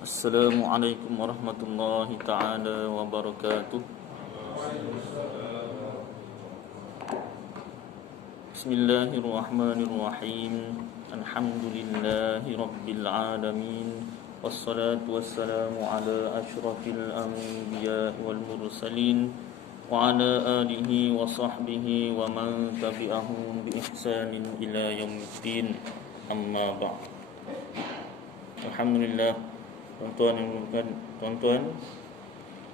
Assalamualaikum warahmatullahi taala wabarakatuh. Bismillahirrahmanirrahim. Alhamdulillahi rabbil alamin. Wassalatu wassalamu ala asyrafil anbiya'i wal mursalin wa ala alihi wa sahbihi wa man tabi'ahum bi ihsanin ila yaumiddin. Amma ba'd. Alhamdulillah, tuan-tuan yang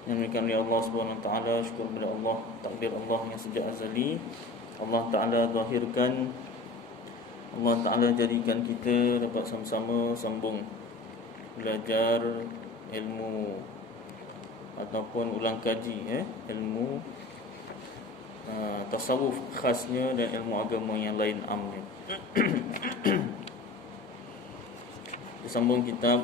dimuliakan oleh Allah Subhanahu wa taala, syukur kepada Allah, takdir Allah yang sejak azali Allah taala zahirkan, Allah taala jadikan kita dapat sama-sama sambung belajar ilmu ataupun ulang kaji ilmu tasawuf khasnya dan ilmu agama yang lain amnya. Disambung kitab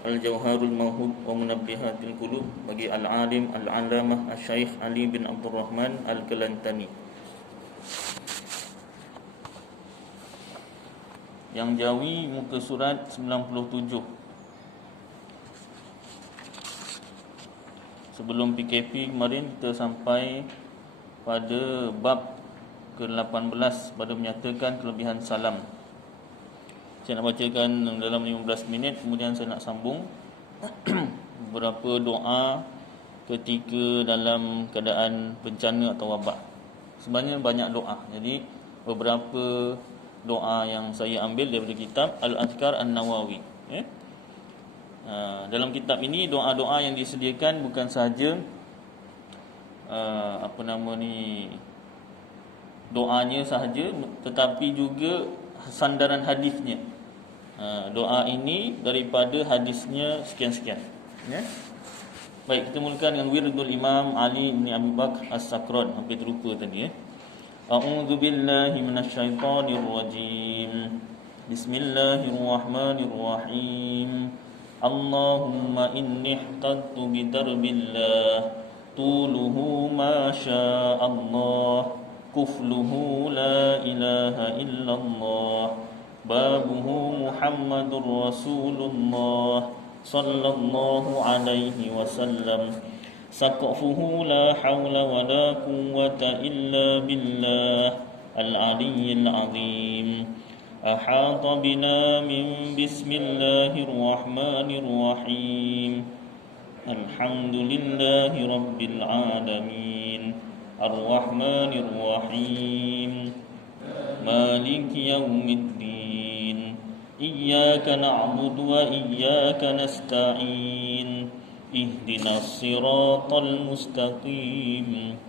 Al-Jawharul Mawhub wa Munabbihatil Qulub bagi Al-Alim Al-Alamah Al-Syaikh Ali bin Abdul Rahman Al-Kalantani, yang Jawi, muka surat 97. Sebelum PKP kemarin kita sampai pada bab ke-18 pada menyatakan kelebihan salam. Saya nak bacakan dalam 15 minit, kemudian saya nak sambung beberapa doa ketika dalam keadaan bencana atau wabak. Sebenarnya banyak doa. Jadi beberapa doa yang saya ambil daripada kitab Al-Adhkar An-Nawawi. Dalam kitab ini doa-doa yang disediakan bukan sahaja doanya sahaja, tetapi juga sandaran hadisnya. Doa ini daripada hadisnya sekian-sekian. Baik, kita mulakan dengan wirdul Imam Ali bin Abi Bakr As-Sakran. Hampir terlupa tadi. A'udzu billahi minasyaitonir rajim. Bismillahirrahmanirrahim. Allahumma inni ihtattu bidarbillah tuluhu ma syaa Allah kufluhu la ilaha illallah babuhu Muhammadur Rasulullah sallallahu alaihi wasallam saqafuhu la hawla wa la quwwata illa billah al-aliyyil azim ahata bina min bismillahirrahmanirrahim alhamdulillahi rabbil alamin ar-rahmanirrahim maliki yaumiddin iyyaka na'budu wa iyyaka nasta'in ihdinas siratal mustaqim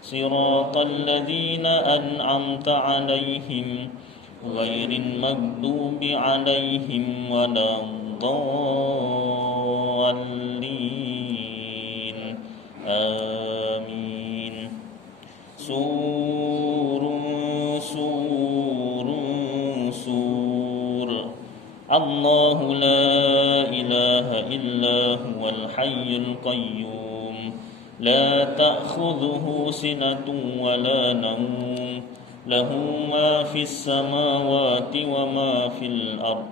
siratal ladzina an'amta 'alaihim ghairil maghdubi 'alaihim waladdallin amin. Allahu la ilaha illa huwal hayyul qayyum la ta'khudhuhu sinatun wa la nawm lahu ma fis samawati wa ma fil ard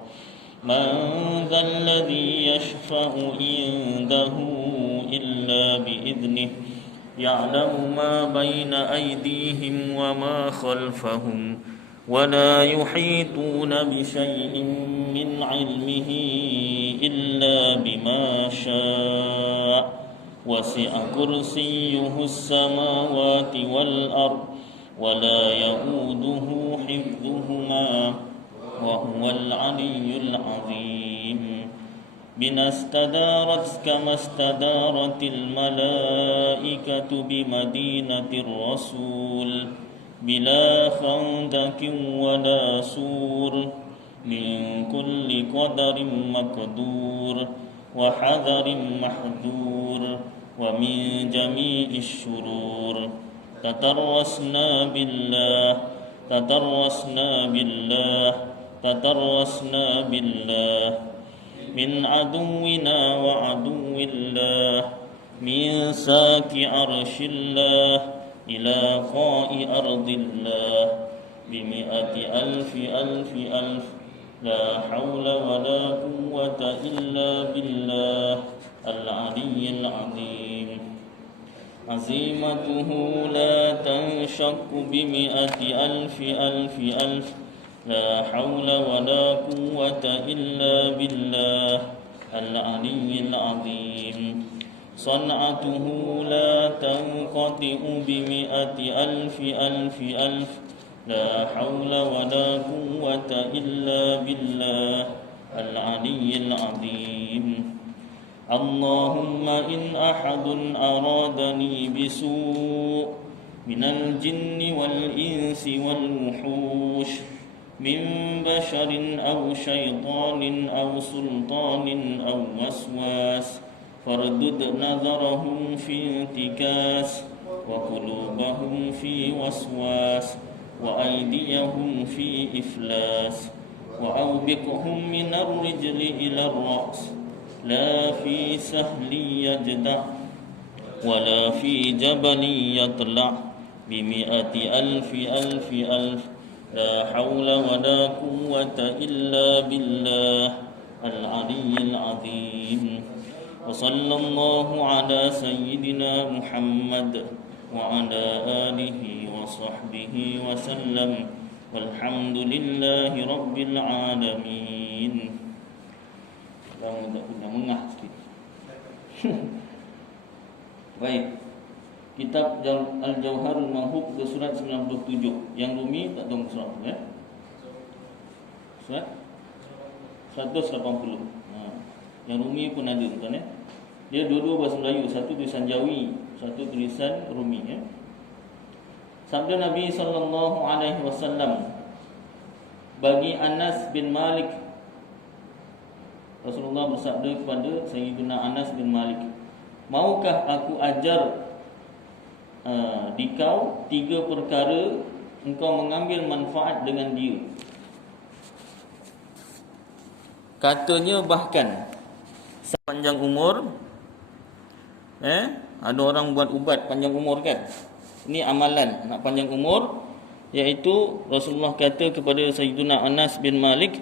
man dhal ladzi yashfa'u indahu illa bi idnihi ya'lamu ma bayna aydihim wa ma khalfahum ولا يحيطون بشيء من علمه إلا بما شاء وسع كرسيه السماوات والأرض ولا يؤوده حفظهما وهو العلي العظيم بنا استدارت كما استدارت الملائكة بمدينة الرسول بلا خندق ولا سور من كل قدر مقدور وحذر محذور ومن جميع الشرور تترسنا بالله من عدونا وعدو الله من ساك عرش الله إلى قاء أرض الله بمئة ألف لا حول ولا قوة إلا بالله العلي العظيم عزيمته لا تنشق بمئة ألف ألف ألف لا حول ولا قوة إلا بالله العلي العظيم صنعته لا تنقطع بمئة ألف ألف ألف لا حول ولا قوة إلا بالله العلي العظيم اللهم إن أحد أرادني بسوء من الجن والإنس والوحوش من بشر أو شيطان أو سلطان أو وسواس فاردد نظرهم في انتكاس وقلوبهم في وسواس وأيديهم في إفلاس وأوبقهم من الرجل إلى الرأس لا في سهل يجدع ولا في جبل يطلع بمئة ألف ألف ألف لا حول ولا قوة إلا بالله العلي العظيم وصلى الله على سيدنا محمد وعلى آله وصحبه وسلم والحمد لله رب العالمين. Tak pernah mengah sikit. Baik. Kitab Al-Jawharul Mahub ke surat 97. Yang Rumi tak tahu surat apa ya? Surat 180. Yang Rumi pun ada tuan ya. Dia dua-dua bahasa Melayu, satu tulisan Jawi, satu tulisan Rumi ya. Sabda Nabi sallallahu alaihi wasallam bagi Anas bin Malik, Rasulullah bersabda kepada Sayyidina Anas bin Malik, maukah aku ajar di kau 3 perkara engkau mengambil manfaat dengan dia? Katanya bahkan sepanjang umur, ada orang buat ubat panjang umur kan? Ini amalan nak panjang umur, iaitu Rasulullah kata kepada Sayyidina Anas bin Malik,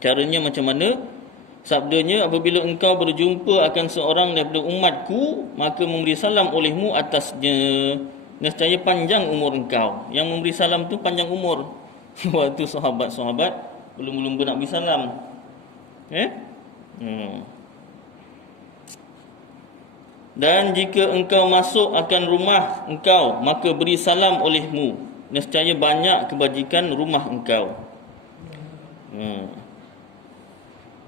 caranya macam mana? Sabdanya, apabila engkau berjumpa akan seorang daripada umatku, maka memberi salam olehmu atasnya. Nescaya panjang umur engkau. Yang memberi salam tu panjang umur. Waktu sahabat-sahabat belum nak beri salam. Dan jika engkau masuk akan rumah engkau, maka beri salam olehmu. Nescaya banyak kebajikan rumah engkau.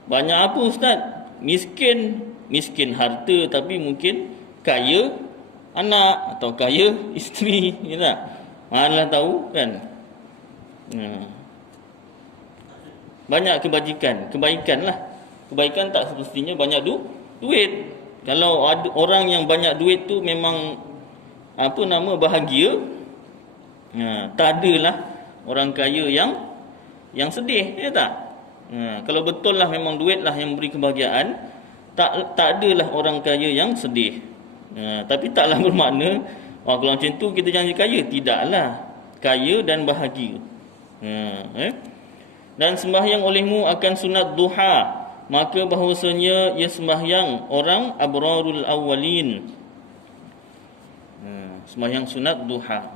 Banyak apa ustaz? Miskin harta tapi mungkin kaya anak atau kaya isteri, ya tak? Malah tahu kan? Banyak kebaikan lah. Kebaikan tak semestinya banyak duit. Kalau ada orang yang banyak duit tu memang bahagia. Tak adalah orang kaya yang sedih, ya tak? Kalau betul lah memang duit lah yang beri kebahagiaan, tak adalah orang kaya yang sedih. Tapi taklah bermakna kalau macam tu kita jangan jadi kaya. Tidaklah, kaya dan bahagia. Dan sembahyang olehmu akan sunat duha, maka bahawasanya ia sembahyang orang abrarul awwalin. Sembahyang sunat duha.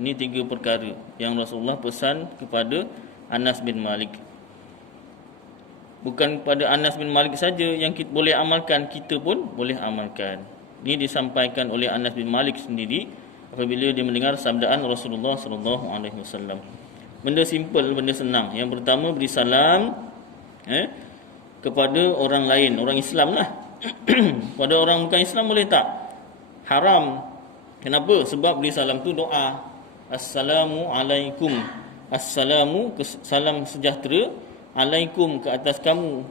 Ini 3 perkara yang Rasulullah pesan kepada Anas bin Malik. Bukan kepada Anas bin Malik saja yang kita boleh amalkan, kita pun boleh amalkan. Ini disampaikan oleh Anas bin Malik sendiri apabila dia mendengar sabdaan Rasulullah sallallahu alaihi wasallam. Benda simple, benda senang. Yang pertama, beri salam kepada orang lain, orang Islam lah. Pada orang bukan Islam boleh tak? Haram. Kenapa? Sebab beri salam tu doa. Assalamu alaikum. Assalamu, salam sejahtera, alaikum, ke atas kamu.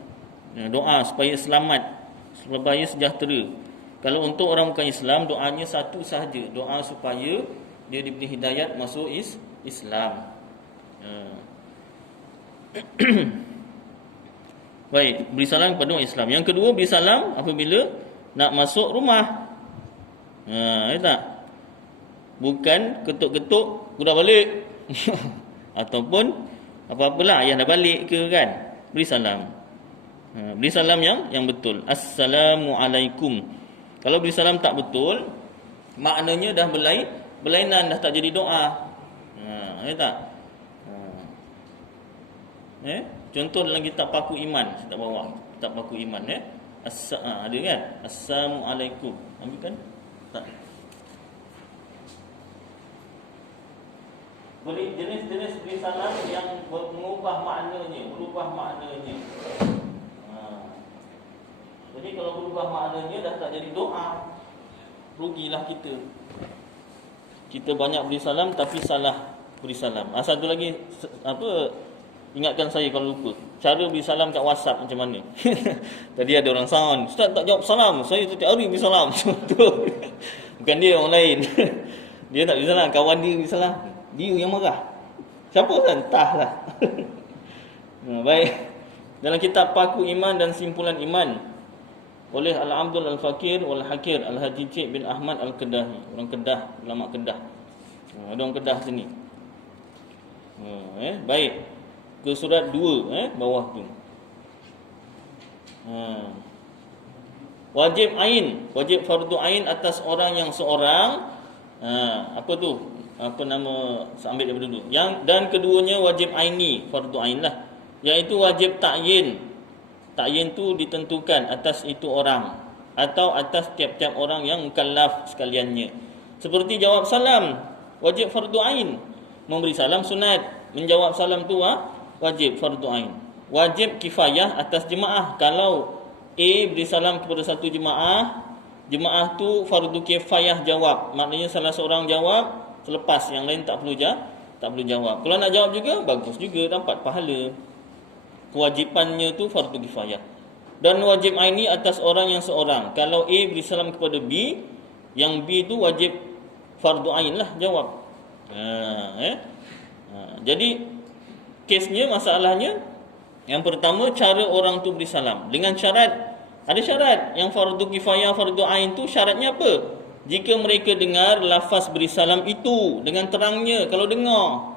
Doa supaya selamat, supaya sejahtera. Kalau untuk orang bukan Islam, doanya satu sahaja, doa supaya dia diberi hidayat masuk Islam. Baik, beri salam kepada orang Islam. Yang kedua, beri salam apabila nak masuk rumah. Ya tak? Bukan ketuk-ketuk, udah balik. Ataupun Apa-apalah ayah dah balik ke kan, beri salam. Beri salam yang betul. Assalamualaikum. Kalau beri salam tak betul, maknanya dah berlainan, dah tak jadi doa. Ya tak? Contoh dalam kitab Paku Iman, kita bawa kitab Paku Iman ada kan? Assalamualaikum. Ambil kan? Tak. Beri jenis-jenis beri salam yang berubah maknanya. Jadi kalau berubah maknanya dah tak jadi doa, rugilah kita. Kita banyak beri salam tapi salah beri salam. Satu lagi ingatkan saya kalau lupa. Cara beri salam kat WhatsApp macam mana? Tadi ada orang sound, "Ustaz tak jawab salam. Saya setiap hari beri salam." Contoh. Bukan dia, orang lain. Dia tak beri salam, kawan dia beri salam. Dia yang marah. Siapa kan? Entahlah. Baik. Dalam kitab Paku Iman dan Simpulan Iman oleh Al-Abdul Al-Fakir Wal-Hakir Al-Haji Cik bin Ahmad Al-Kedahi. Orang Kedah, ulama Kedah. Ada orang Kedah sini. Baik. Ke surat 2 bawah tu. Wajib ain, wajib fardu ain atas orang yang seorang. Apa tu? Apa nama, ambil daripada dulu. Dan keduanya wajib aini, fardu ain lah. Iaitu wajib ta'yin. Ta'yin tu ditentukan atas itu orang atau atas tiap-tiap orang yang mukallaf sekaliannya. Seperti jawab salam, wajib fardu ain. Memberi salam sunat, menjawab salam tu wajib fardu ain. Wajib kifayah atas jemaah. Kalau A beri salam kepada satu jemaah tu fardu kifayah jawab. Maknanya salah seorang jawab, selepas yang lain tak perlu jawab. Kalau nak jawab juga, bagus juga, dapat pahala. Kewajipannya tu fardu kifayah. Dan wajib aini atas orang yang seorang. Kalau A beri salam kepada B, yang B tu wajib fardu ain lah jawab. Jadi kesnya, masalahnya, yang pertama cara orang tu beri salam dengan syarat. Ada syarat. Yang fardu kifayah, fardu ain tu syaratnya apa? Jika mereka dengar lafaz beri salam itu dengan terangnya. Kalau dengar,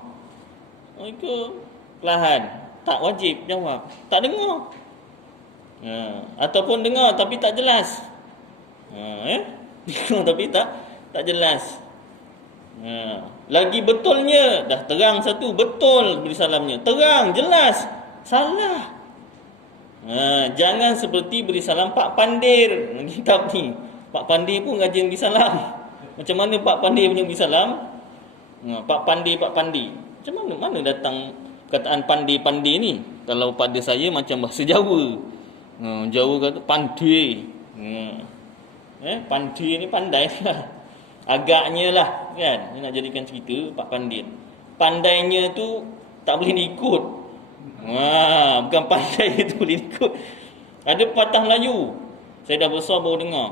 mereka perlahan, tak wajib jawab. Tak dengar, ataupun dengar tapi tak jelas. Dengar tapi tak jelas. Lagi betulnya, dah terang satu, betul beri salamnya, terang, jelas, salah. Jangan seperti beri salam Pak Pandir. Kitab ni, Pak Pandir pun rajin beri salam. Macam mana Pak Pandir punya beri salam? Pak Pandir. Macam mana datang perkataan pandai-pandai ni? Kalau pada saya macam bahasa Jawa. Jawa kata pandai. Pandai ni pandai lah. Agaknya lah kan. Nak jadikan cerita Pak Pandir. Pandainya tu tak boleh diikut. Bukan pandai itu boleh ikut. Ada pepatah Melayu, saya dah besar baru dengar.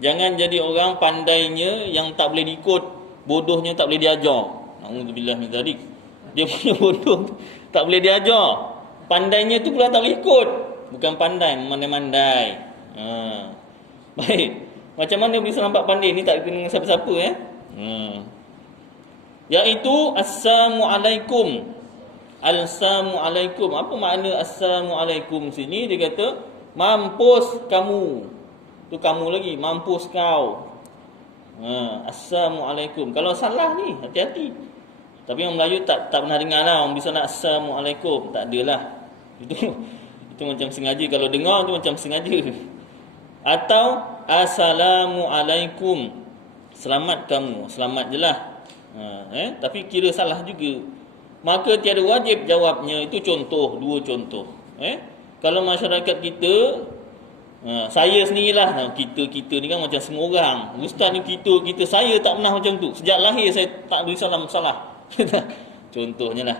Jangan jadi orang pandainya yang tak boleh diikut, bodohnya tak boleh diajar. Na'udzubillah min zalik. Dia punya bodoh tak boleh diajar, pandainya tu pula tak boleh ikut. Bukan pandai, mandai-mandai. Baik. Macam mana beri salam Pak Pandai ni tak kena dengan siapa-siapa Iaitu Assalamualaikum. Assalamualaikum. Apa makna Assalamualaikum sini? Dia kata mampus kamu. Tu kamu lagi, mampus kau. Assalamualaikum. Kalau salah ni, hati-hati. Tapi orang Melayu tak pernah dengar lah orang bisa nak Assalamualaikum. Tak adalah. Itu macam sengaja. Kalau dengar tu macam sengaja. Atau Assalamualaikum, selamat kamu. Selamat je lah. Tapi kira salah juga. Maka tiada wajib jawabnya. Itu contoh, dua contoh. Kalau masyarakat kita, saya sendirilah, kita ni kan macam semua orang. Ustaz ni kita, saya tak pernah macam tu. Sejak lahir saya tak beri salam salah. Contohnya lah.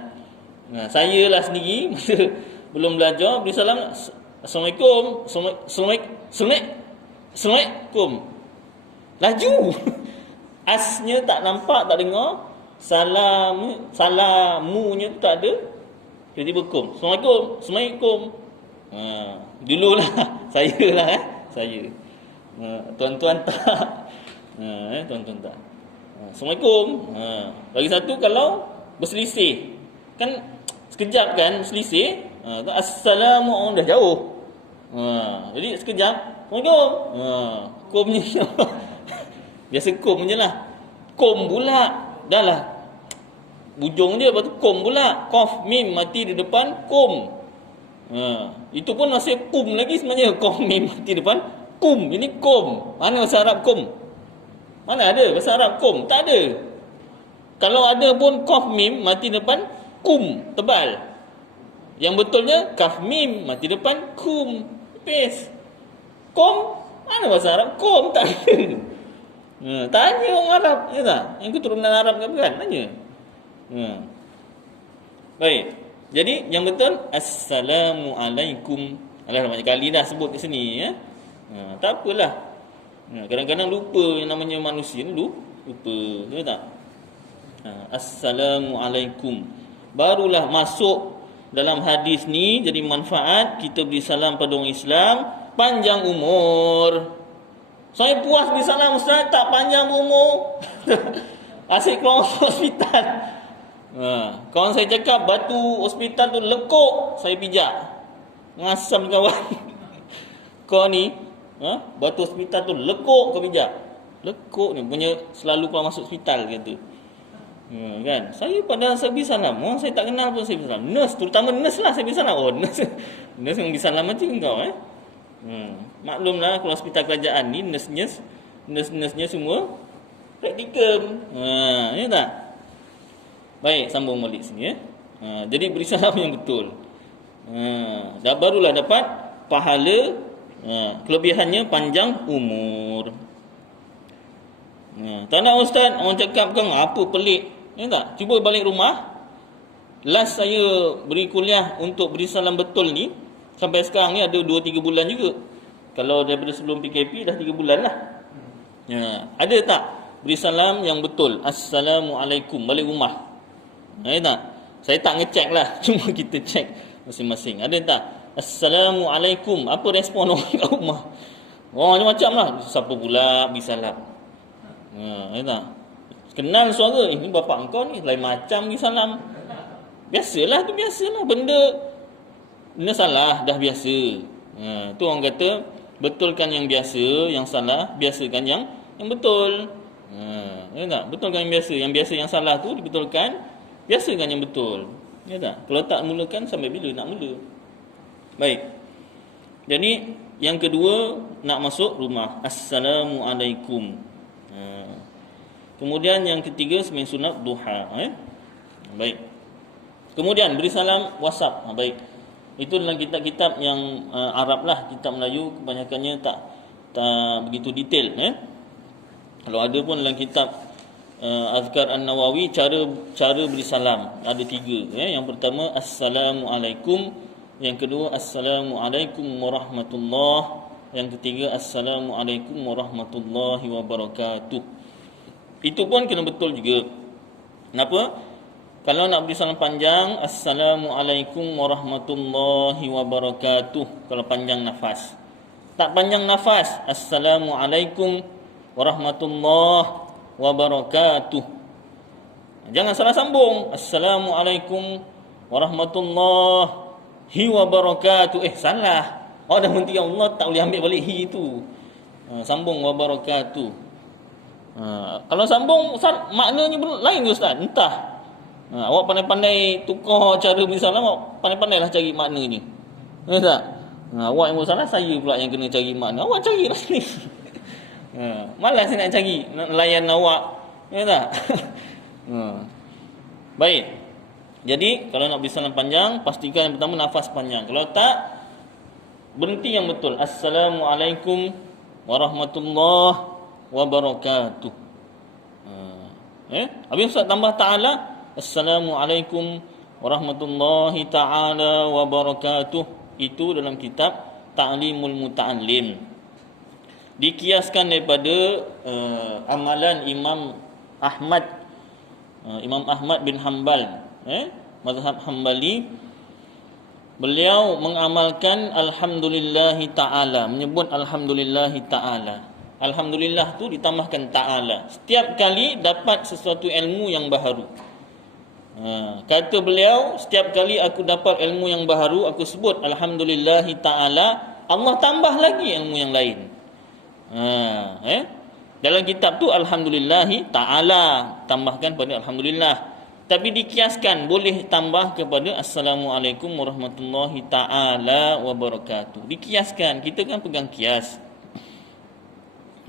Saya lah sendiri, masa belum belajar, beri salam Assalamualaikum. Assalamualaikum. Laju. Asnya tak nampak, tak dengar. Salamunya tu tak ada. Tiba-tiba kum. Assalamualaikum. Dululah saya lah saya. Tuan-tuan tak. Tuan-tuan tak. Assalamualaikum. Lagi satu kalau berselisih. Kan Sekejap kan selisih, assalamu dah jauh. Jadi sekejap, Assalamualaikum. Kum ni. Biasa kum je lah. Kum pula. Dah lah. Bujung dia, lepas tu kum pula. Qaf, mim, mati di depan, kum. Itu pun masih kum lagi sebenarnya. Qaf, mim, mati di depan, kum. Ini kum. Mana bahasa Arab kum? Mana ada bahasa Arab kum? Tak ada. Kalau ada pun qaf, mim, mati depan, kum. Tebal. Yang betulnya, kaf, mim, mati depan, kum. Pes. Kum. Mana bahasa Arab? Kum. Tak ada. Tanya orang Arab. Ya tak? Yang keturunan Arab kan? Tanya. Baik. Jadi yang betul Assalamualaikum. Alah banyak kali dah sebut kat sini ya. Tak apalah. Kadang-kadang lupa yang namanya manusia ni lupa. Ya tak? Assalamualaikum. Barulah masuk dalam hadis ni jadi manfaat kita beri salam pada orang Islam panjang umur. Saya puas beri salam Ustaz, tak panjang umur. Asyik keluar hospital. Kawan saya cakap batu hospital tu lekuk, saya pijak. Ngasam kawan. Kau ni, batu hospital tu lekuk kau pijak. Lekuk ni punya selalu keluar masuk hospital kata. Kan? Saya padahal saya beri salam. Orang saya tak kenal pun saya beri salam. Nurse, terutama nurse lah saya beri salam. Oh, nurse yang beri salam macam kau Maklumlah kalau hospital kerajaan ni nurse-nya semua praktikum. Ya tak? Baik, sambung balik sini ya. Jadi beri salam yang betul. Dah barulah dapat pahala. Kelebihannya panjang umur. Tak nak Ustaz, orang cakap kan apa pelik. Ya tak? Cuba balik rumah. Last saya beri kuliah untuk beri salam betul ni sampai sekarang ni ada 2-3 bulan juga. Kalau daripada sebelum PKP dah 3 bulan lah. Ada tak beri salam yang betul? Assalamualaikum balik rumah. Ya tak? Saya tak ngecek lah. Cuma kita cek masing-masing. Ada tak? Assalamualaikum. Apa respon orang kat rumah? Orang macam-macam lah. Siapa pula beri salam? Ya tak? Kenal suara. Ini bapak engkau ni lain macam beri salam. Biasalah tu, biasalah. Benda salah dah biasa. Tu orang kata betulkan yang biasa, yang salah biasakan yang betul. Ya tak? Betulkan yang biasa, yang salah tu dibetulkan, biasakan yang betul. Ya tak? Kalau tak mulakan sampai bila nak mula? Baik. Jadi yang kedua nak masuk rumah. Assalamualaikum. Kemudian yang ketiga sembahyang sunat duha. Baik. Kemudian beri salam WhatsApp. Baik. Itu dalam kitab-kitab yang Arab lah. Kitab Melayu kebanyakannya tak begitu detail. Kalau ada pun dalam kitab Azkar An-Nawawi cara beri salam ada 3. Yang pertama Assalamualaikum. Yang kedua Assalamualaikum warahmatullahi. Yang ketiga Assalamualaikum warahmatullahi wabarakatuh. Itu pun kena betul juga. Kenapa? Kalau nak beri salam panjang, Assalamualaikum warahmatullahi wabarakatuh. Kalau panjang nafas. Tak panjang nafas, Assalamualaikum warahmatullahi wabarakatuh. Jangan salah sambung. Assalamualaikum warahmatullahi wabarakatuh. Salah. Dah berhenti Allah, tak boleh ambil balik hi itu. Sambung wabarakatuh. Kalau sambung maknanya lain ke Ustaz? Entah. Awak pandai-pandai tukar cara beri salam, awak pandai-pandailah cari maknanya. Ya tak? Awak yang bersalah, saya pula yang kena cari makna. Awak carilah sini. Malas saya nak cari, nak layan awak. Ya tak? Baik. Jadi kalau nak beri salam panjang, pastikan yang pertama nafas panjang. Kalau tak, berhenti yang betul. Assalamualaikum warahmatullahi wabarakatuh. Habis Ustaz tambah ta'ala. Assalamualaikum warahmatullahi ta'ala wabarakatuh. Itu dalam kitab Ta'limul Muta'allim. Dikiaskan daripada amalan Imam Ahmad bin Hanbal, mazhab Hanbali. Beliau mengamalkan alhamdulillahi ta'ala, menyebut alhamdulillahi ta'ala. Alhamdulillah tu ditambahkan ta'ala. Setiap kali dapat sesuatu ilmu yang baharu. Kata beliau, setiap kali aku dapat ilmu yang baru, aku sebut alhamdulillahi ta'ala, Allah tambah lagi ilmu yang lain. Dalam kitab tu alhamdulillahi ta'ala, tambahkan pada alhamdulillah. Tapi dikiaskan, boleh tambah kepada assalamualaikum warahmatullahi ta'ala wabarakatuh. Dikiaskan, kita kan pegang kias.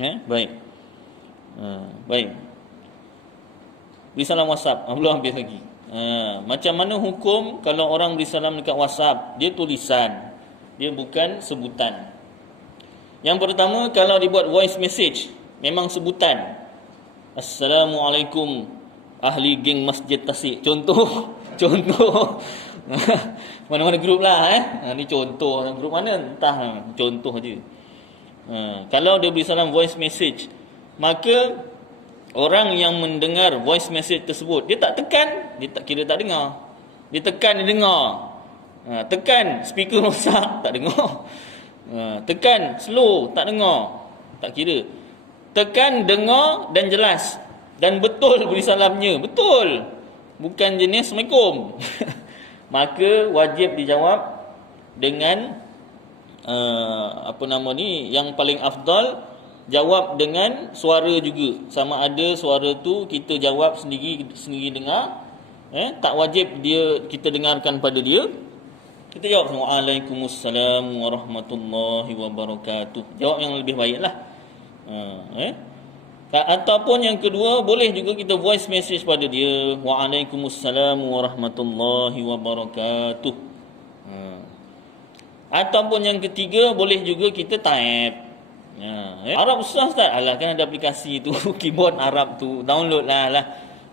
Baik. Baik. Beri salam WhatsApp, belum habis lagi. Macam mana hukum kalau orang beri salam dekat WhatsApp? Dia tulisan, dia bukan sebutan. Yang pertama, kalau dibuat voice message, memang sebutan. Assalamualaikum ahli geng Masjid Tasik. Contoh. Mana-mana grup lah. Ni contoh. Grup mana? Entah. Contoh je. Kalau dia beri salam voice message, maka orang yang mendengar voice message tersebut, dia tak tekan, dia tak kira tak dengar. Dia tekan, dia dengar. Tekan, speaker rosak, tak dengar. Tekan, slow, tak dengar, tak kira. Tekan, dengar dan jelas. Dan betul beri salamnya, betul. Bukan jenis Assalamualaikum. Maka wajib dijawab dengan yang paling afdal, jawab dengan suara juga. Sama ada suara tu kita jawab sendiri dengar, tak wajib kita dengarkan pada dia. Kita jawab Waalaikumsalam warahmatullahi wabarakatuh. Jawab yang lebih baiklah. Ataupun yang kedua, boleh juga kita voice message pada dia, Waalaikumsalam warahmatullahi wabarakatuh. Ataupun yang ketiga, boleh juga kita type. Arab susah Ustaz. Alah, kan ada aplikasi tu keyboard Arab tu, download lah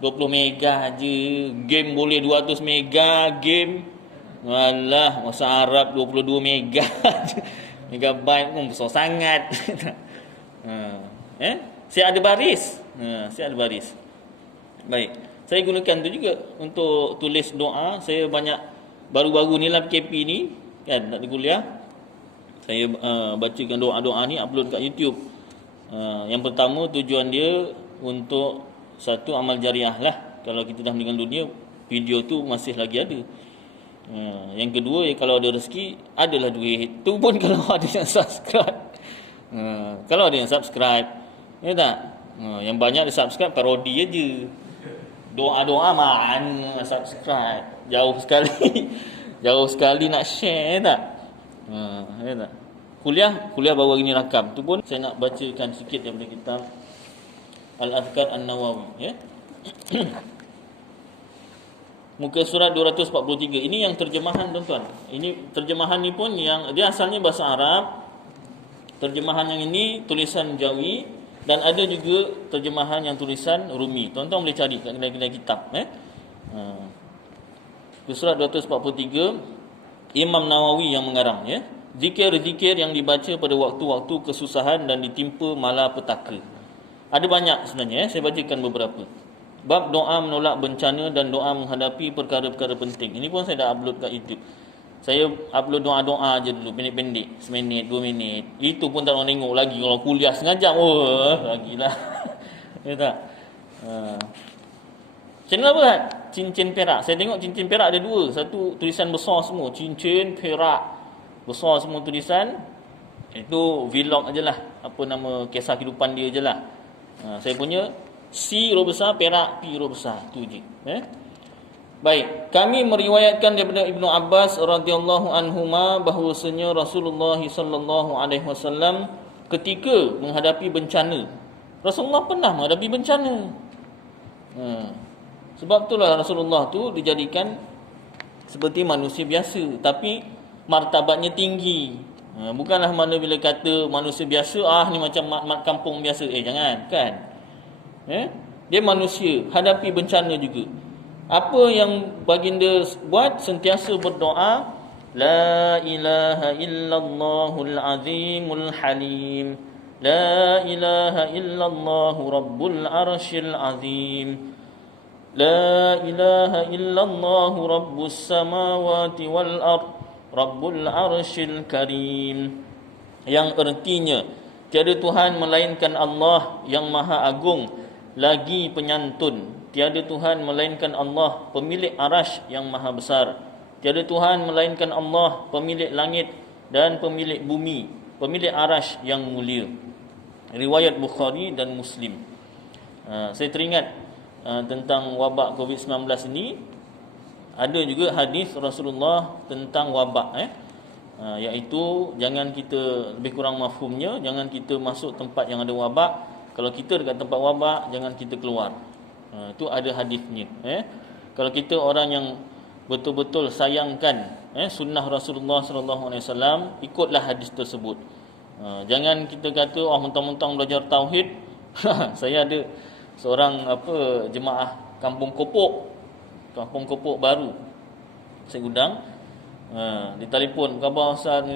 20 mega je. Game boleh 200 mega game. Alah, masa Arab 22 mega megabyte pun besar sangat. Saya ada baris. Baik, saya gunakan tu juga untuk tulis doa. Saya banyak baru-baru ni lah PKP ni kan, tak ada kuliah, saya bacakan doa-doa ni, upload kat YouTube. Yang pertama, tujuan dia untuk satu amal jariah lah. Kalau kita dah meninggal dunia, video tu masih lagi ada. Yang kedua, kalau ada rezeki, adalah duit. Tu pun kalau ada yang subscribe. Kalau ada yang subscribe, ya tak? Yang banyak dia subscribe, parodi je. Doa-doa mana subscribe. Jauh sekali nak share, tak? Ya tak? Kuliah baru hari ni rakam. Tu pun saya nak bacakan sikit daripada kitab Al-Azkar An-Nawawi, ya. Muka surat 243. Ini yang terjemahan, tuan-tuan. Ini terjemahan ni pun yang dia asalnya bahasa Arab. Terjemahan yang ini tulisan Jawi, dan ada juga terjemahan yang tulisan Rumi. Tuan-tuan boleh cari kat kedai-kedai kitab, Surat 243, Imam Nawawi yang mengarang, ya. Zikir-zikir yang dibaca pada waktu-waktu kesusahan dan ditimpa malapetaka. Ada banyak sebenarnya, saya bacakan beberapa. Bab doa menolak bencana dan doa menghadapi perkara-perkara penting. Ini pun saya dah upload kat YouTube. Saya upload doa-doa je dulu, pendek-pendek, 1 minit, 2 minit. Itu pun tak orang tengok lagi. Kalau kuliah setengah jam, lagilah. Ya tak? Channel apa? Cincin perak. Saya tengok cincin perak ada 2. Satu tulisan besar semua, cincin perak. Besar semua tulisan. Itu vlog ajalah. Apa nama, kisah kehidupan dia ajalah. Saya punya C huruf besar, perak P huruf besar. Tu je. Baik, kami meriwayatkan daripada Ibnu Abbas radhiyallahu anhuma bahwasanya Rasulullah sallallahu alaihi wasallam ketika menghadapi bencana, Rasulullah pernah menghadapi bencana. Sebab itulah Rasulullah tu dijadikan seperti manusia biasa, tapi martabatnya tinggi. Bukanlah mana bila kata manusia biasa, ni macam mat kampung biasa. Jangan, kan? Dia manusia, hadapi bencana juga. Apa yang baginda buat? Sentiasa berdoa, La ilaha illallahul azimul halim, La ilaha illallah rabbul arshil azim, La ilaha illallah rabbus samawati wal ard, rabbul arshil karim. Yang artinya, tiada Tuhan melainkan Allah yang maha agung, lagi penyantun. Tiada Tuhan melainkan Allah, pemilik arasy yang maha besar. Tiada Tuhan melainkan Allah, pemilik langit dan pemilik bumi, pemilik arasy yang mulia. Riwayat Bukhari dan Muslim. Saya teringat tentang wabak COVID-19 ini. Ada juga hadis Rasulullah tentang wabak, iaitu jangan kita, lebih kurang mafhumnya, jangan kita masuk tempat yang ada wabak. Kalau kita dekat tempat wabak, jangan kita keluar. Itu ada hadisnya. Kalau kita orang yang betul-betul sayangkan sunnah Rasulullah sallallahu alaihi wasallam, ikutlah hadis tersebut. Jangan kita kata mentang-mentang belajar tauhid. Saya ada seorang jemaah Kampung Kopok baru. Saya undang, dia telefon, khabar Ustaz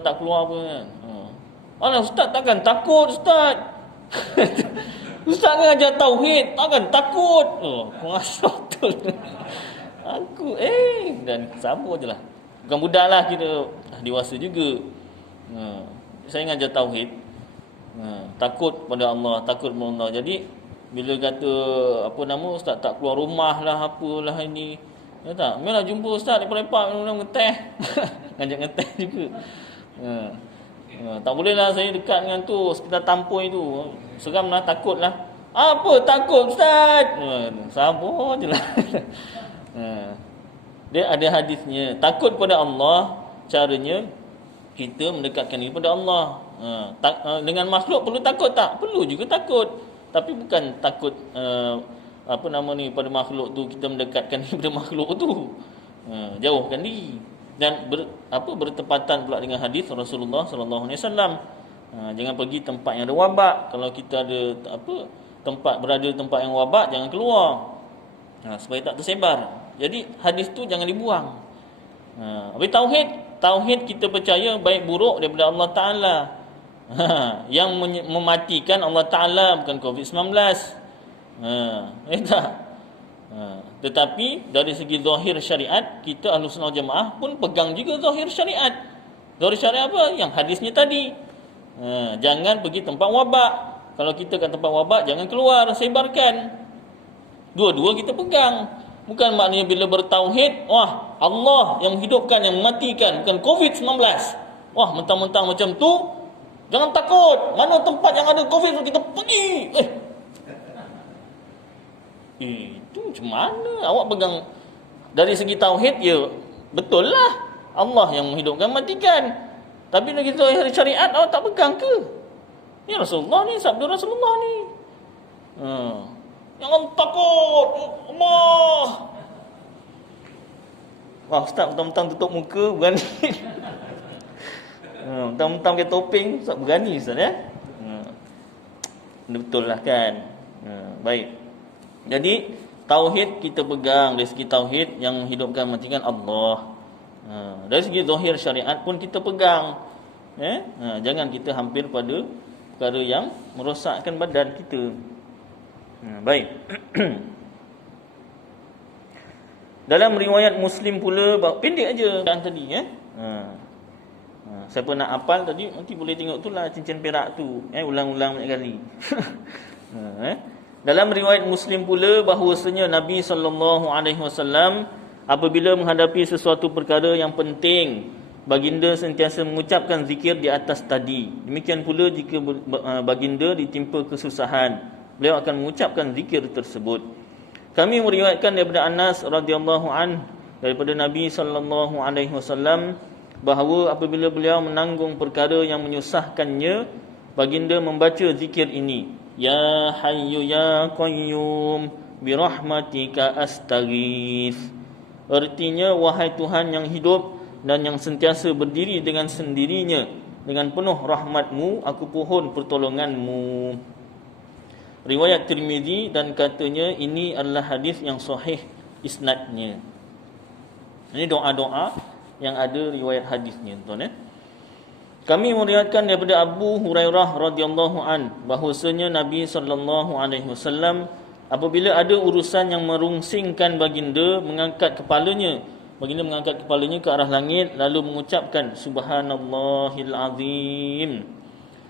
tak keluar apa kan. Alah Ustaz takkan takut Ustaz. Ustaz ngajar tauhid, takkan takut. Kuasa betul. Aku dan sabar je lah. Bukan budak lah, kita dewasa juga. Saya ngajar tauhid, takut pada Allah, takut pada Allah. Jadi bila kata Ustaz tak keluar rumah lah, apalah ini, ya tak, memanglah jumpa Ustaz lepak-lepak minum ngeteh. Ngajak ngeteh juga. Tak boleh lah saya dekat dengan tu, sekitar tampoi tu. Seram lah, takut lah. Apa takut Ustaz? Sabar je lah. Dia ada hadisnya. Takut pada Allah, caranya kita mendekatkan diri pada Allah. Dengan makhluk perlu takut tak? Perlu juga takut. Tapi bukan takut pada makhluk tu, kita mendekatkan diri pada makhluk tu. Jauhkan diri. Dan bertepatan pula dengan hadis Rasulullah sallallahu alaihi wasallam. Jangan pergi tempat yang ada wabak. Kalau kita ada berada di tempat yang wabak, jangan keluar. Supaya tak tersebar. Jadi hadis tu jangan dibuang. Habis tauhid kita percaya baik buruk daripada Allah Taala. Yang mematikan Allah Taala bukan COVID-19. Tak. Tetapi dari segi zahir syariat, kita Ahlussunnah Wal Jamaah pun pegang juga zahir syariat. Zahir syariat apa? Yang hadisnya tadi. Jangan pergi tempat wabak. Kalau kita kat tempat wabak, jangan keluar, sebarkan. Dua-dua kita pegang. Bukan maknanya bila bertauhid, Allah yang menghidupkan, yang mematikan, bukan COVID-19. Mentang-mentang macam tu, jangan takut. Mana tempat yang ada COVID, kita pergi. Itu macam mana? Awak pegang dari segi tauhid, ya betul lah, Allah yang menghidupkan, matikan. Tapi dari segi syariat, awak tak pegang ke? Ya Rasulullah ni, sabda Rasulullah ni. Jangan takut Allah. Ustaz mentang-mentang tutup muka, berani. Mentang-mentang pakai topeng, Ustaz berani Ustaz ya. Betul lah kan. Baik. Jadi tauhid kita pegang. Dari segi tauhid, yang menghidupkan, matikan Allah. Dari segi zahir syariat pun kita pegang. Jangan kita hampir pada perkara yang merosakkan badan kita. Baik. Dalam riwayat Muslim pula, pendek aja kan tadi siapa nak hafal tadi, nanti boleh tengok tu lah cincin perak tu, ulang-ulang banyak kali. Dalam riwayat Muslim pula bahawasanya Nabi SAW apabila menghadapi sesuatu perkara yang penting, baginda sentiasa mengucapkan zikir di atas tadi. Demikian pula jika baginda ditimpa kesusahan, beliau akan mengucapkan zikir tersebut. Kami meriwayatkan daripada Anas radhiyallahu an, daripada Nabi SAW, bahawa apabila beliau menanggung perkara yang menyusahkannya, baginda membaca zikir ini. Ya Hayyu Ya Qayyum birahmatika astaghith. Artinya, wahai Tuhan yang hidup dan yang sentiasa berdiri dengan sendirinya, dengan penuh rahmat-Mu aku pohon pertolongan-Mu. Riwayat Tirmizi, dan katanya ini adalah hadis yang sahih isnadnya. Ini doa-doa yang ada riwayat hadisnya, tuan. Kami meriwayatkan daripada Abu Hurairah radhiyallahu an bahwasanya Nabi SAW apabila ada urusan yang merungsingkan baginda, baginda mengangkat kepalanya ke arah langit lalu mengucapkan Subhanallahil Azim,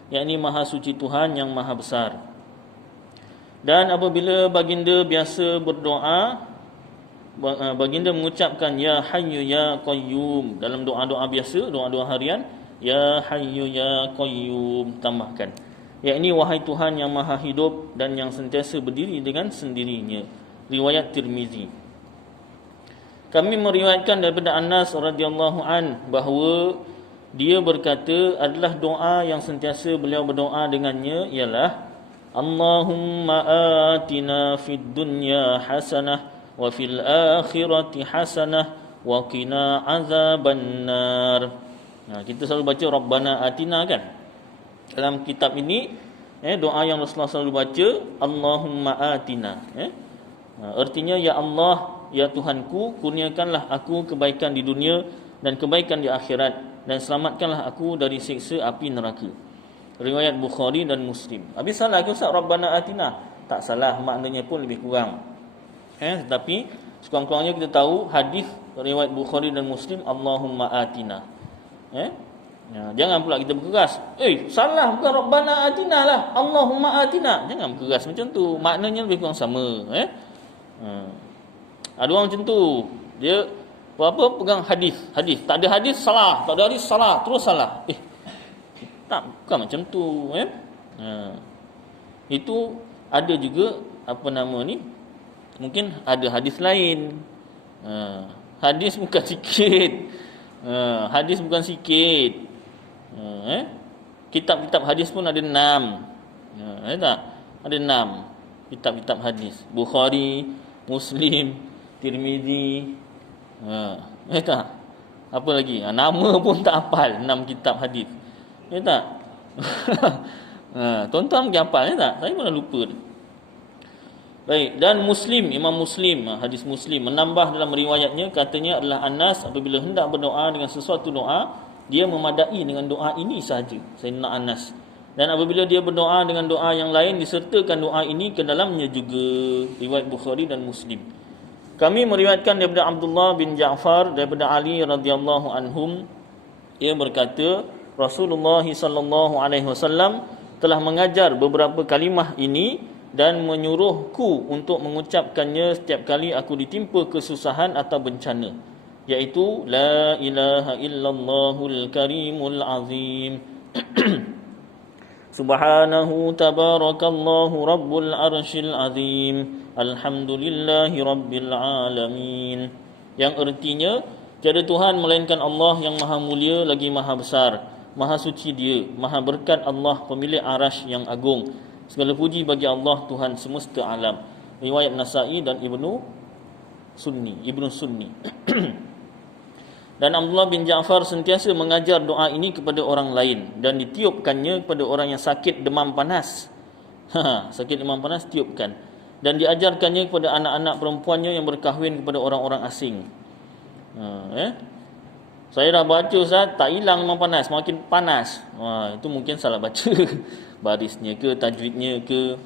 yakni Maha Suci Tuhan yang Maha Besar. Dan apabila baginda biasa berdoa, baginda mengucapkan ya hayyu ya qayyum dalam doa-doa biasa, doa-doa harian, ya hayyu ya qayyum tambahkan, yakni wahai Tuhan yang maha hidup dan yang sentiasa berdiri dengan sendirinya. Riwayat Tirmizi. Kami meriwayatkan daripada Anas radhiyallahu an bahawa dia berkata adalah doa yang sentiasa beliau berdoa dengannya ialah Allahumma atina fid dunya hasanah wa fil akhirati hasanah wa qina azabannar. Kita selalu baca Rabbana atina kan. Dalam kitab ini doa yang Rasulullah selalu baca Allahumma atina. Artinya ya Allah, ya Tuhanku, kurniakanlah aku kebaikan di dunia dan kebaikan di akhirat, dan selamatkanlah aku dari siksa api neraka. Riwayat Bukhari dan Muslim. Habis salah ke Ustaz Rabbana atina? Tak salah, maknanya pun lebih kurang. Tetapi sekurang-kurangnya kita tahu hadis riwayat Bukhari dan Muslim Allahumma atina. Jangan pula kita berkeras. Salah, bukan Rabbana atina lah, Allahumma atina. Jangan berkeras macam tu. Maknanya lebih kurang sama. Ada orang macam tu. Dia apa pegang hadis. Tak ada hadis salah, tak ada hadis salah, terus salah. Tak, bukan macam tu. Itu ada juga apa nama ni? Mungkin ada hadis lain. Hadis bukan sikit. Hadis bukan sikit. Kitab-kitab hadis pun ada 6. Tak? Ada 6 kitab-kitab hadis. Bukhari, Muslim, Tirmizi. Tak? Apa lagi? Nama pun tak hafal 6 kitab hadis. Tak? Tuan-tuan mungkin hafal, tak? Saya pun dah lupa. Baik, dan Muslim, Imam Muslim, hadis Muslim menambah dalam riwayatnya, katanya adalah Anas apabila hendak berdoa dengan sesuatu doa, dia memadai dengan doa ini sahaja. Sayyidina Anas. Dan apabila dia berdoa dengan doa yang lain, disertakan doa ini ke dalamnya juga. Riwayat Bukhari dan Muslim. Kami meriwayatkan daripada Abdullah bin Ja'far daripada Ali radhiyallahu anhum, ia berkata Rasulullah sallallahu alaihi wasallam telah mengajar beberapa kalimah ini dan menyuruhku untuk mengucapkannya setiap kali aku ditimpa kesusahan atau bencana, iaitu la ilaha illallahul karimul azim subhanahu tabarakallahu rabbul arsyil azim alhamdulillahi rabbil alamin, yang artinya tiada Tuhan melainkan Allah yang maha mulia lagi maha besar, maha suci Dia, maha berkat Allah pemilik arasy yang agung. Segala puji bagi Allah Tuhan semesta alam. Riwayat Nasa'i dan Ibnu Sunni. Dan Abdullah bin Ja'far sentiasa mengajar doa ini kepada orang lain dan ditiupkannya kepada orang yang sakit demam panas. Sakit demam panas tiupkan. Dan diajarkannya kepada anak-anak perempuannya yang berkahwin kepada orang-orang asing. Saya dah baca Ustaz, tak hilang demam panas, makin panas. Itu mungkin salah baca barisnya ke, tajwidnya ke.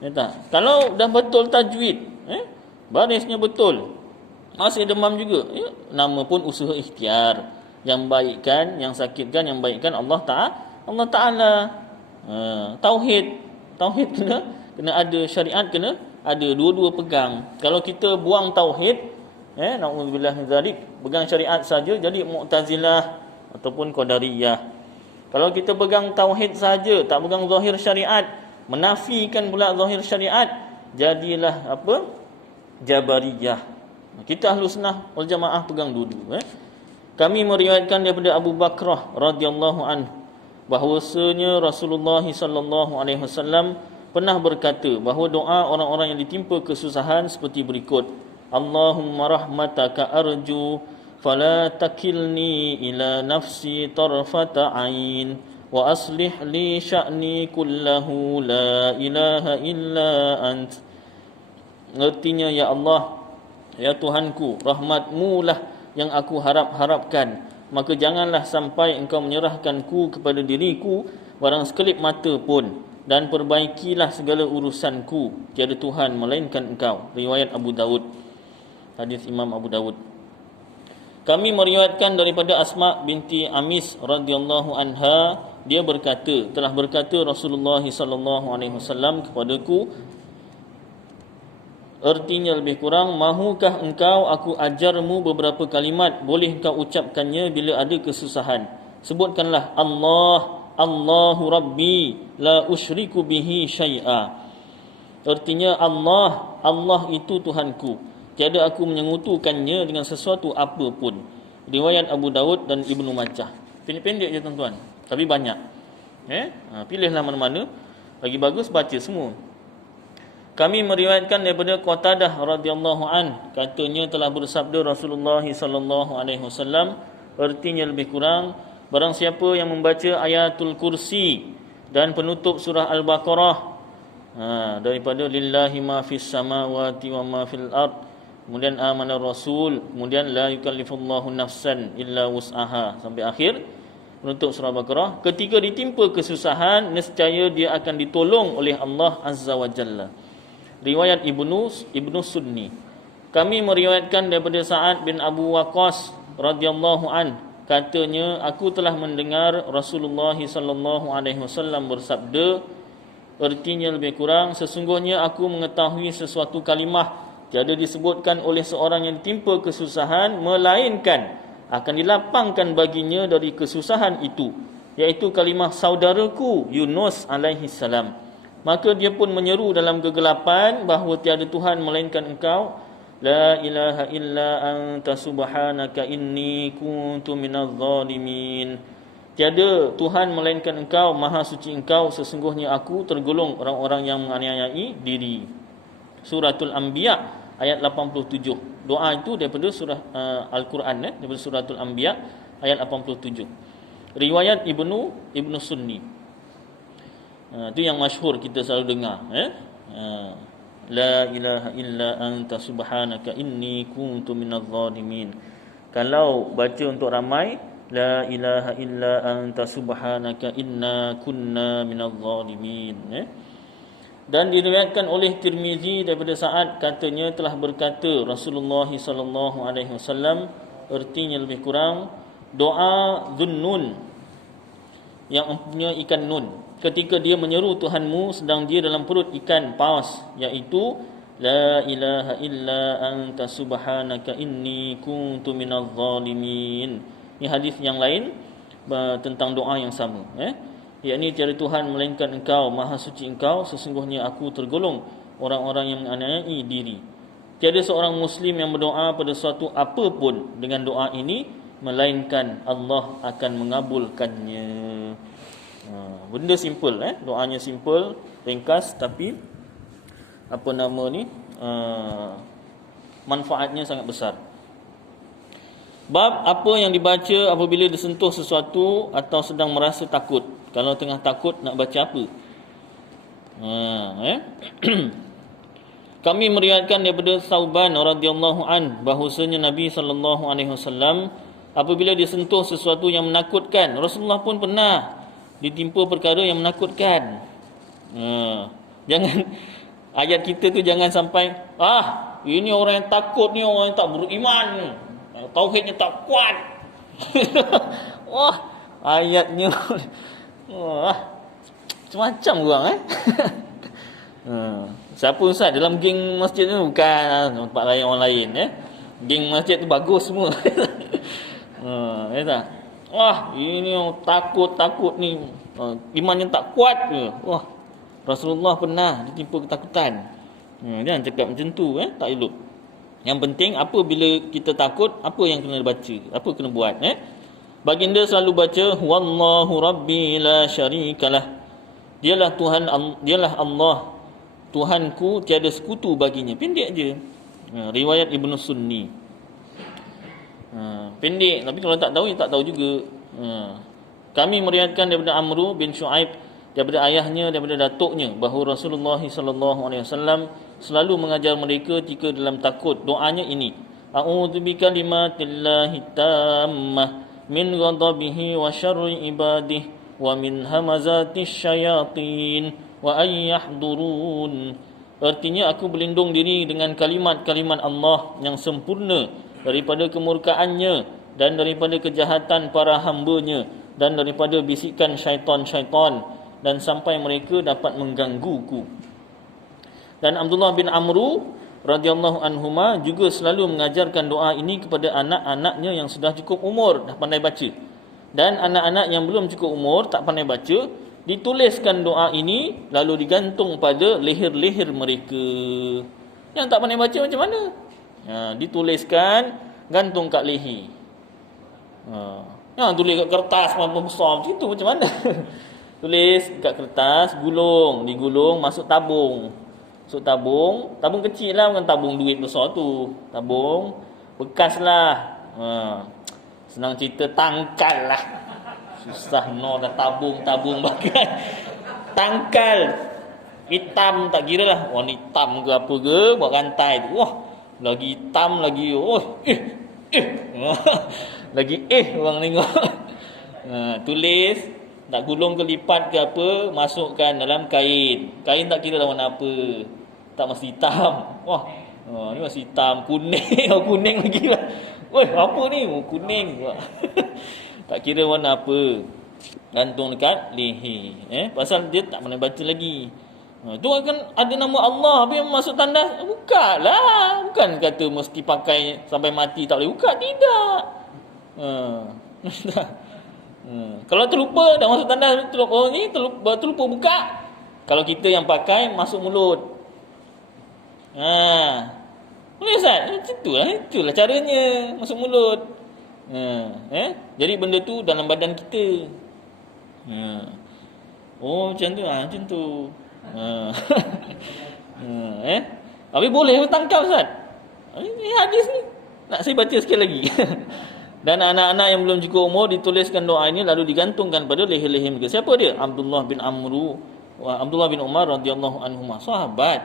Tak? Kalau dah betul tajwid, barisnya betul, masih demam juga, nama pun usaha ikhtiar. Yang baikkan, yang sakitkan, yang baikkan Allah Ta'ala. Tauhid kena ada, syariat kena ada, dua-dua pegang. Kalau kita buang tauhid, na'udzubillah min zalik, pegang syariat saja, jadi Mu'tazilah ataupun Qadariyah. Kalau kita pegang tauhid saja, tak pegang zahir syariat, menafikan pula zahir syariat, jadilah apa? Jabariyah. Kita Ahlus Sunnah wal Jamaah pegang dua-dua. Kami meriwayatkan daripada Abu Bakrah radhiyallahu anhu bahwasanya Rasulullah sallallahu alaihi wasallam pernah berkata bahawa doa orang-orang yang ditimpa kesusahan seperti berikut: Allahumma rahmataka arju fala takilni ila nafsi tarfata ain wa aslih li sya'ni kullahu la ilaha illa ant. Artinya, ya Allah, ya Tuhanku, rahmatmu lah yang aku harapkan, maka janganlah sampai engkau menyerahkanku kepada diriku barang sekelip mata pun, dan perbaikilah segala urusanku, tiada Tuhan melainkan engkau. Riwayat Abu Daud. Hadis Imam Abu Daud. Kami meriwayatkan daripada Asma binti Amis radhiyallahu anha, dia berkata, telah berkata Rasulullah sallallahu alaihi wasallam kepadaku, Artinya lebih kurang, mahukah engkau aku ajarmu beberapa kalimat, boleh engkau ucapkannya bila ada kesusahan. Sebutkanlah Allah, Allahu Rabbi, la usyriku bihi syai'a. Artinya Allah, Allah itu Tuhanku, tiada aku menyengutukannya dengan sesuatu apa pun. Riwayat Abu Daud dan Ibnu Majah. Pendek-pendek je tuan-tuan, tapi banyak. Pilihlah mana-mana. Lagi bagus baca semua. Kami meriwayatkan daripada Qatadah radhiyallahu an, katanya telah bersabda Rasulullah sallallahu alaihi wasallam, artinya lebih kurang, barang siapa yang membaca ayatul kursi dan penutup surah Al-Baqarah, daripada lillahi ma fis samawati wa ma fil ard, kemudian amana rasul, kemudian la yukallifullahu nafsan illa wus'aha sampai akhir penutup surah Al-Baqarah, ketika ditimpa kesusahan nescaya dia akan ditolong oleh Allah Azza wa Jalla. Riwayat Ibnu Sunni. Kami meriwayatkan daripada Sa'ad bin Abu Waqqas radhiyallahu an, katanya aku telah mendengar Rasulullah sallallahu alaihi wasallam bersabda, artinya lebih kurang, sesungguhnya aku mengetahui sesuatu kalimah tiada disebutkan oleh seorang yang ditimpa kesusahan melainkan akan dilapangkan baginya dari kesusahan itu, iaitu kalimah saudaraku Yunus alaihi salam. Maka dia pun menyeru dalam kegelapan bahawa tiada Tuhan melainkan engkau, la ilaha illa anta subhanaka inni kuntu minadh zalimin. Tiada Tuhan melainkan engkau, maha suci engkau, sesungguhnya aku tergolong orang-orang yang menganiayai diri. Suratul Anbiya ayat 87. Doa itu daripada surah Al-Quran, daripada suratul Anbiya ayat 87. Riwayat Ibnu Sunni. Itu yang masyhur kita selalu dengar, la ilaha illa anta subhanaka inni kuntu minadh zalimin. Kalau baca untuk ramai, la ilaha illa anta subhanaka inna kunna minadh zalimin. Dan diriwayatkan oleh Tirmizi daripada Sa'ad, katanya telah berkata Rasulullah sallallahu alaihi wasallam, artinya lebih kurang, doa Dhunnun yang mempunyai ikan nun, ketika dia menyeru Tuhanmu sedang dia dalam perut ikan paus, iaitu la ilaha illa anta subhanaka inni kuntu minadh zalimin. Ini hadis yang lain tentang doa yang sama, yakni tiada Tuhan melainkan engkau, maha suci engkau, sesungguhnya aku tergolong orang-orang yang menganiayai diri. Tiada seorang muslim yang berdoa pada suatu apa pun dengan doa ini melainkan Allah akan mengabulkannya. Benda simple, doanya simple, ringkas, tapi apa nama ni, manfaatnya sangat besar. Bab apa yang dibaca apabila disentuh sesuatu atau sedang merasa takut. Kalau tengah takut nak baca apa? Kami meriwayatkan daripada Thauban radhiyallahu an, bahwasanya Nabi sallallahu alaihi wasallam apabila disentuh sesuatu yang menakutkan, Rasulullah pun pernah ditimpa perkara yang menakutkan. Jangan, ayat kita tu jangan sampai, ini orang yang takut ni orang yang tak beriman, tauhidnya tak kuat. Wah, ayatnya macam orang siapa ustaz dalam geng masjid tu? Bukan, tempat lain orang lain, geng masjid tu bagus semua. Tak? Wah, ini yang takut ni, imannya tak kuat ke? Wah, Rasulullah pernah ditimpa ketakutan. Jangan cakap macam tu, tak elok. Yang penting apa bila kita takut, apa yang kena baca, apa kena buat, Baginda selalu baca wallahu rabbi la syarikalah. Dialah Tuhan, dialah Allah, Tuhanku, tiada sekutu baginya. Pendek je. Riwayat Ibnu Sunni. Pendek, tapi kalau tak tahu, tak tahu juga. Kami meriwayatkan daripada Amru bin Shu'aib, daripada ayahnya, daripada datuknya, bahawa Rasulullah sallallahu alaihi wasallam selalu mengajar mereka ketika dalam takut. Doanya ini, a'udzu bikalimatillahi tammah min ghadabihi wa syarri ibadihi wa min hamazatis syayatin wa ay yahdurun. Artinya, aku berlindung diri dengan kalimat-kalimat Allah yang sempurna daripada kemurkaannya dan daripada kejahatan para hamba-Nya dan daripada bisikan syaitan-syaitan dan sampai mereka dapat menggangguku. Dan Abdullah bin Amru radhiyallahu anhuma juga selalu mengajarkan doa ini kepada anak-anaknya yang sudah cukup umur, dah pandai baca. Dan anak-anak yang belum cukup umur, tak pandai baca, dituliskan doa ini lalu digantung pada leher-leher mereka. Yang tak pandai baca macam mana? Dituliskan, gantung kat leher. Yang tulis kat kertas apa besar macam tu macam mana? Tulis kat kertas, digulung, masuk tabung. Masuk tabung kecil lah, bukan tabung duit besar tu. Tabung bekas lah. Senang cerita tangkal lah. Susah dah tabung bagai. Tangkal. Hitam tak kira lah. Warna hitam ke apa ke, buat rantai tu. Wah, lagi hitam lagi. Lagi orang tengok. Tulis, tak gulung ke lipat ke apa, masukkan dalam kain. Kain tak kira lah warna apa. Tak mesti hitam. Wah, ni masih hitam, kuning. Kuning lagi lah. Woi, apa ni? Kuning. Tak kira warna apa. Gantung dekat leher. Pasal dia tak pernah baca lagi. Tu kan ada nama Allah, tapi masuk tandas. Bukalah. Bukan kata mesti pakai sampai mati tak boleh buka. Tidak. Kalau terlupa dah masuk tandas, terlupa buka. Kalau kita yang pakai masuk mulut. Boleh Ustaz? Itulah caranya masuk mulut. Jadi benda tu dalam badan kita. Macam tu macam tu. Tapi boleh tangkap Ustaz. Ini hadis ni. Nak saya baca sekali lagi. Dan anak-anak yang belum cukup umur dituliskan doa ini lalu digantungkan pada leher-leher mereka. Siapa dia? Abdullah bin Umar radhiyallahu anhuma, sahabat.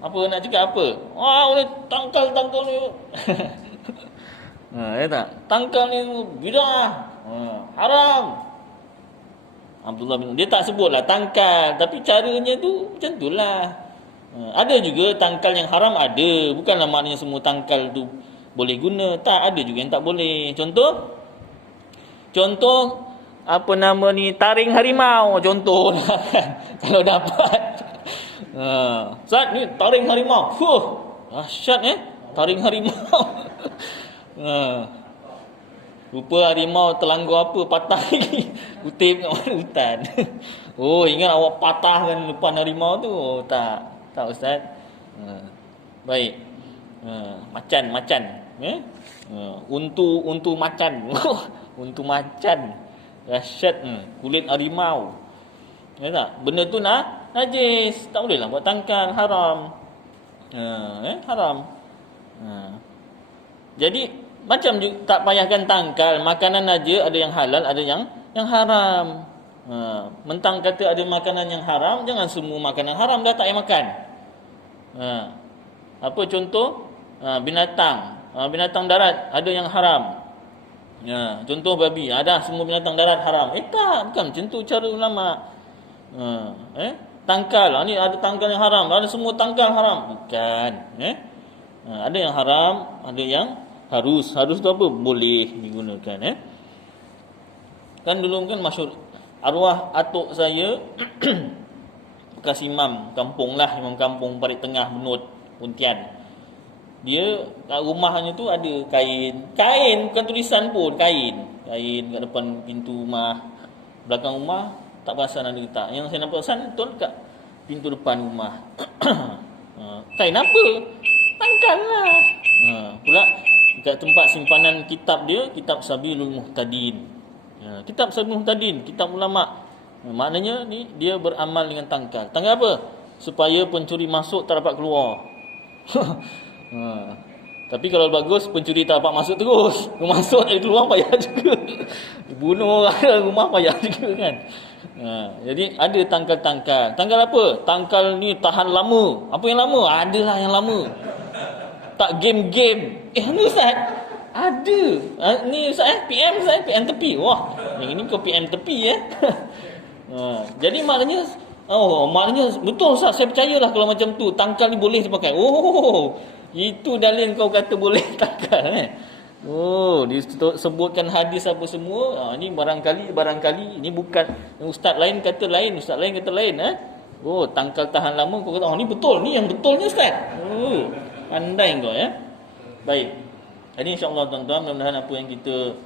Apa nak cakap apa? Boleh tangkal ni. Tak? Tangkal ni bidah. Haram. Abdullah bin dia tak sebutlah tangkal, tapi caranya tu macam itulah. Ada juga tangkal yang haram ada. Bukanlah maknanya semua tangkal tu boleh guna. Tak, ada juga yang tak boleh. Contoh apa nama ni, taring harimau contoh. Kalau dapat. Ustaz ni taring harimau. Dahsyat taring harimau. Rupa harimau terlanggar apa, patah lagi. Kutip kat mana hutan. Ingat awak patahkan depan harimau tu. Tak Ustaz. Baik. Macan. Untu macan. Untu macan. Dahsyat. Kulit harimau. Ya tak? Benda tu najis. Tak boleh lah buat tangkal, haram. Haram. Jadi macam juga, tak payahkan tangkal. Makanan aja ada yang halal, ada yang haram. Mentang kata ada makanan yang haram, jangan semua makanan haram dah tak payah makan. Apa contoh? Binatang darat ada yang haram. Contoh babi, ada semua binatang darat haram. Tak, bukan macam tu cara ulama. Tangkal, ni ada tangkal yang haram, ada semua tangkal haram. Bukan. Ada yang haram, ada yang harus tu apa? Boleh digunakan. Kan dulu kan masyhur arwah atuk saya bekas imam kampung Parit Tengah, Benut, Pontian. Dia kat rumahnya tu ada kain bukan tulisan pun, kain kat depan pintu rumah. Belakang rumah tak perasan ada letak. Yang saya nampak perasan betul kat pintu depan rumah. Kain apa? Tangkal lah. Pula dekat tempat simpanan kitab dia, kitab Sabilul Muhtadin. Kitab Sabilul Muhtadin, kitab ulama. Maknanya ni dia beramal dengan tangkal. Tangkal apa? Supaya pencuri masuk tak dapat keluar. Tapi kalau bagus, pencuri tak dapat masuk terus. Masuk dari keluar payah juga. Bunuh orang dalam rumah payah juga kan. Jadi ada tangkal-tangkal. Tangkal apa? Tangkal ni tahan lama. Apa yang lama? Adalah yang lama. Tak game-game. Ni Ustaz, ada. Ni Ustaz PM Ustaz, PM tepi. Wah, yang ini kau PM tepi Jadi maknanya maknanya betul Ustaz, saya percayalah kalau macam tu tangkal ni boleh dipakai. Itu dalil kau kata boleh tangkal disebutkan hadis apa semua. Ni barangkali ini bukan ustaz lain kata lain, ustaz lain kata lain Oh, tangkal tahan lama kau kata, oh ni betul, ni yang betulnya Ustaz. Oh, pandai kau ya. Baik. Jadi insya-Allah tuan-tuan, mudah-mudahan apa yang kita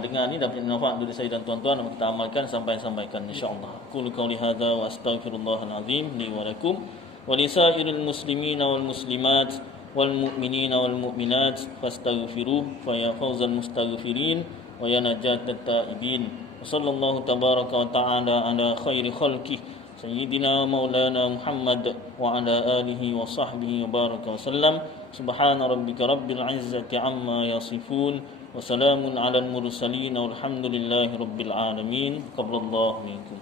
dengar ni dapat manfaat untuk saya dan tuan-tuan dan kita amalkan sampai sampaikan insya-Allah. Qul qouli hadza wa astaghfirullahal azim li wa lakum wa lisairil muslimin wal muslimat wal mu'minin wal mu'minat fastaghfiruh fa ya fawzal mustaghfirin wa ya najatat taibin. Wa sallallahu tabaraka wa ta'ala ala khairi khalqihi Sayyidina Maulana Muhammad wa ala alihi wa sahbihi wa baraka wa sallam. Subhana rabbika rabbil izzati amma yasifun wa salamun ala al-mursalin walhamdulillahi rabbil alamin. Qablallahu minkum.